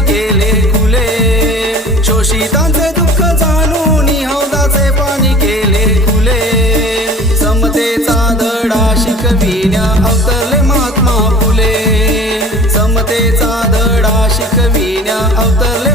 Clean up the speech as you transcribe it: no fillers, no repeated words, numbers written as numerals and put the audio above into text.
पाणी केले खुले, शोषितांचे दुःख जाणून हौदाचे पाणी केले खुले. समतेचा धडा शिकविण्या अवतरले महात्मा फुले, समतेचा धडा शिकविण्या अवतरले